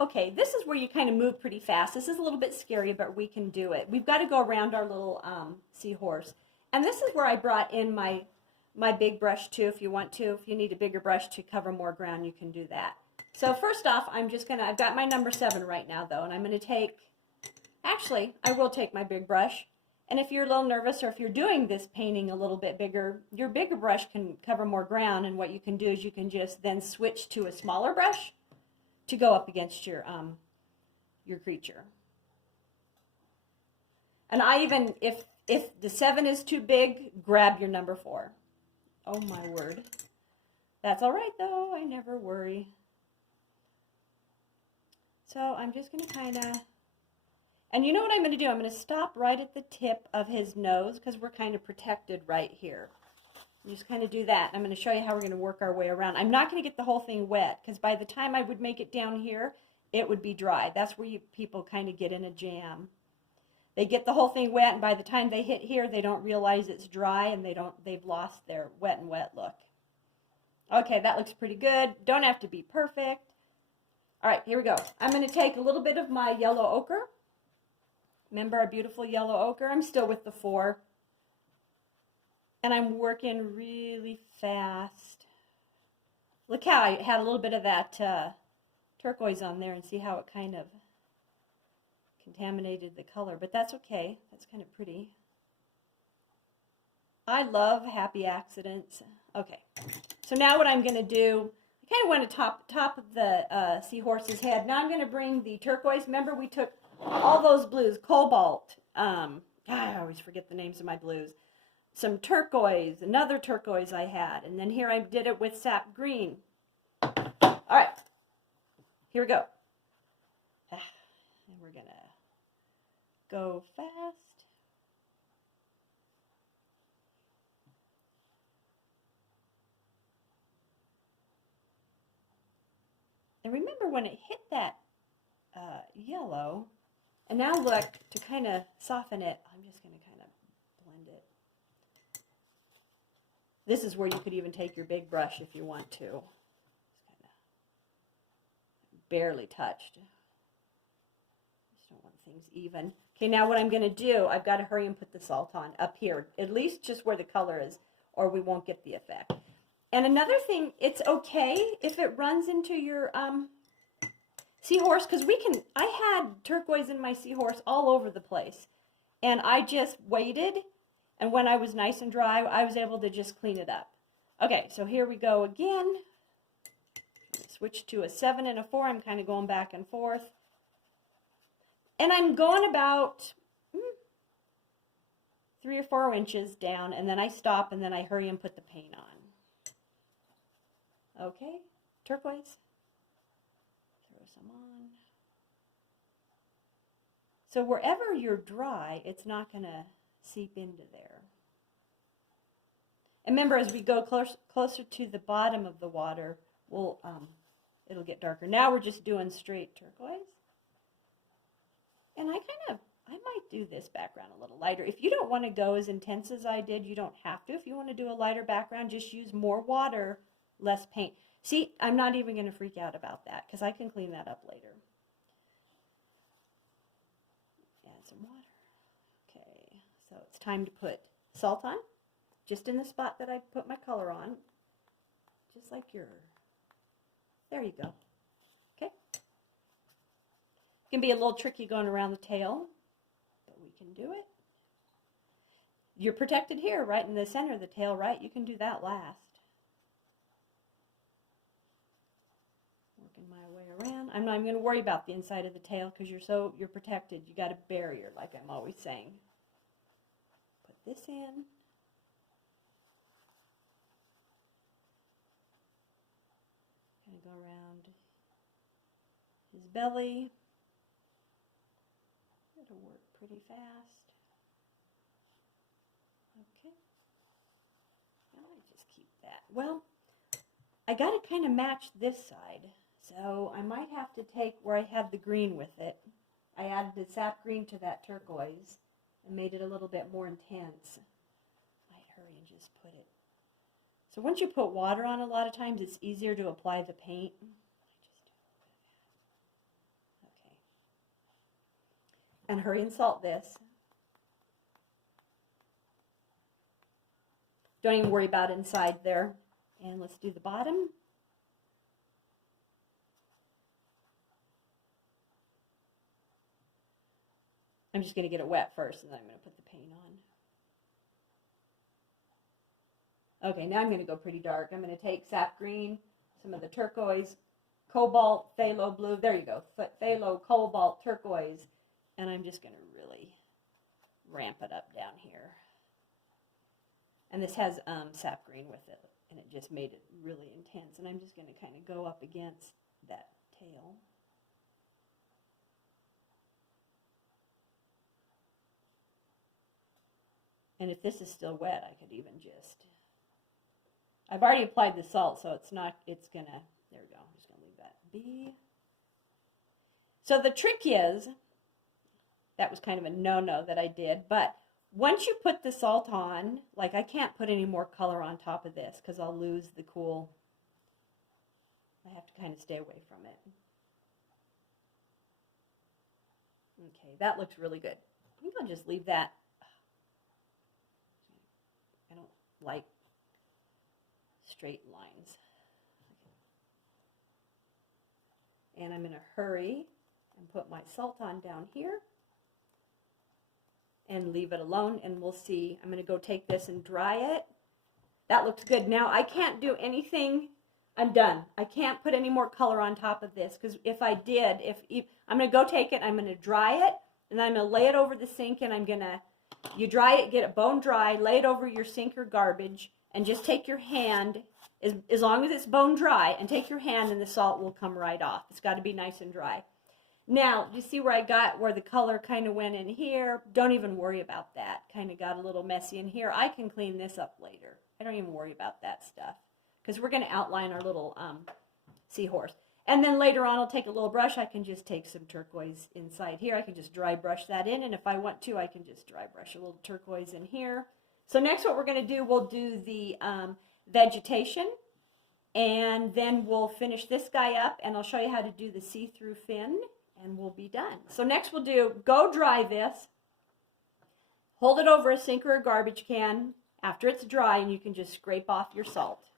Okay, this is where you kind of move pretty fast. This is a little bit scary, but we can do it. We've got to go around our little seahorse. And this is where I brought in my big brush too, if you want to. If you need a bigger brush to cover more ground, you can do that. So first off, I've got my number 7 right now though, and I'm going to take, actually, I will take my big brush. And if you're a little nervous or if you're doing this painting a little bit bigger, your bigger brush can cover more ground, and what you can do is you can just then switch to a smaller brush to go up against your creature. And I even, if the 7 is too big, grab your number 4. Oh my word. That's all right though, I never worry. So I'm just going to kind of, and you know what I'm going to do? I'm going to stop right at the tip of his nose because we're kind of protected right here. Just kind of do that. I'm going to show you how we're going to work our way around. I'm not going to get the whole thing wet because by the time I would make it down here, it would be dry. That's where people kind of get in a jam. They get the whole thing wet, and by the time they hit here, they don't realize it's dry, and they've lost their wet and wet look. Okay, that looks pretty good. Don't have to be perfect. All right, here we go. I'm going to take a little bit of my yellow ochre. Remember our beautiful yellow ochre? I'm still with the 4. And I'm working really fast. Look how I had a little bit of that turquoise on there, and see how it kind of contaminated the color. But that's okay. That's kind of pretty. I love happy accidents. Okay, so now what I'm going to do, I kind of want to top of the seahorse's head. Now I'm going to bring the turquoise. Remember we took all those blues, cobalt. I always forget the names of my blues. Some turquoise, another turquoise I had, and then here I did it with sap green. All right, here we go. And we're going to go fast. And remember when it hit that yellow, and now look, to kind of soften it, I'm just going to kind of blend it. This is where you could even take your big brush if you want to. It's kind of barely touched. Just don't want things even. Okay, now what I'm going to do, I've got to hurry and put the salt on up here, at least just where the color is, or we won't get the effect. And another thing, it's okay if it runs into your seahorse, because I had turquoise in my seahorse all over the place. And I just waited, and when I was nice and dry, I was able to just clean it up. Okay, so here we go again. Switch to a 7 and a 4. I'm kind of going back and forth. And I'm going about 3 or 4 inches down, and then I stop, and then I hurry and put the paint on. Okay, turquoise. Throw some on. So wherever you're dry, it's not going to seep into there. And remember, as we go closer to the bottom of the water, it'll get darker. Now we're just doing straight turquoise. And I might do this background a little lighter. If you don't want to go as intense as I did, you don't have to. If you want to do a lighter background, just use more water, less paint. See, I'm not even going to freak out about that because I can clean that up later. Add some water. Okay, so it's time to put salt on, just in the spot that I put my color on, just like there you go. Okay. It can be a little tricky going around the tail, but we can do it. You're protected here, right in the center of the tail, right? You can do that last. Working my way around. I'm not even going to worry about the inside of the tail because you're protected. You got a barrier, like I'm always saying. Put this in. Kind of go around his belly. It'll work pretty fast. Okay. I might just keep that. Well, I got to kind of match this side. So I might have to take where I had the green with it. I added the sap green to that turquoise and made it a little bit more intense. Might hurry and just put it. So once you put water on, a lot of times it's easier to apply the paint. and hurry and salt this. Don't even worry about inside there. And let's do the bottom. I'm just going to get it wet first, and then I'm going to put the paint on. Okay, now I'm going to go pretty dark. I'm going to take sap green, some of the turquoise, cobalt, phthalo blue. There you go. Phthalo, cobalt, turquoise. And I'm just going to really ramp it up down here. And this has sap green with it, and it just made it really intense. And I'm just going to kind of go up against that tail. And if this is still wet, I could even just, I've already applied the salt, so it's gonna, there we go, I'm just gonna leave that be. So the trick is, that was kind of a no-no that I did, but once you put the salt on, like I can't put any more color on top of this because I'll lose the cool, I have to kind of stay away from it. Okay, that looks really good. I think I'll just leave that. I don't like straight lines. And I'm going to hurry and put my salt on down here and leave it alone, and we'll see. I'm going to go take this and dry it. That looks good. Now I can't do anything. I'm done. I can't put any more color on top of this because if I did, I'm going to go take it, I'm going to dry it, and I'm going to lay it over the sink, and I'm going to, you dry it, get it bone dry, lay it over your sink or garbage, and just take your hand, as long as it's bone dry, and take your hand and the salt will come right off. It's got to be nice and dry. Now, you see where I got, where the color kind of went in here? Don't even worry about that. Kind of got a little messy in here. I can clean this up later. I don't even worry about that stuff because we're going to outline our little seahorse. And then later on, I'll take a little brush. I can just take some turquoise inside here. I can just dry brush that in. And if I want to, I can just dry brush a little turquoise in here. So next what we're going to do, we'll do the vegetation. And then we'll finish this guy up. And I'll show you how to do the see-through fin. And we'll be done. So next we'll do, go dry this. Hold it over a sink or a garbage can after it's dry. And you can just scrape off your salt.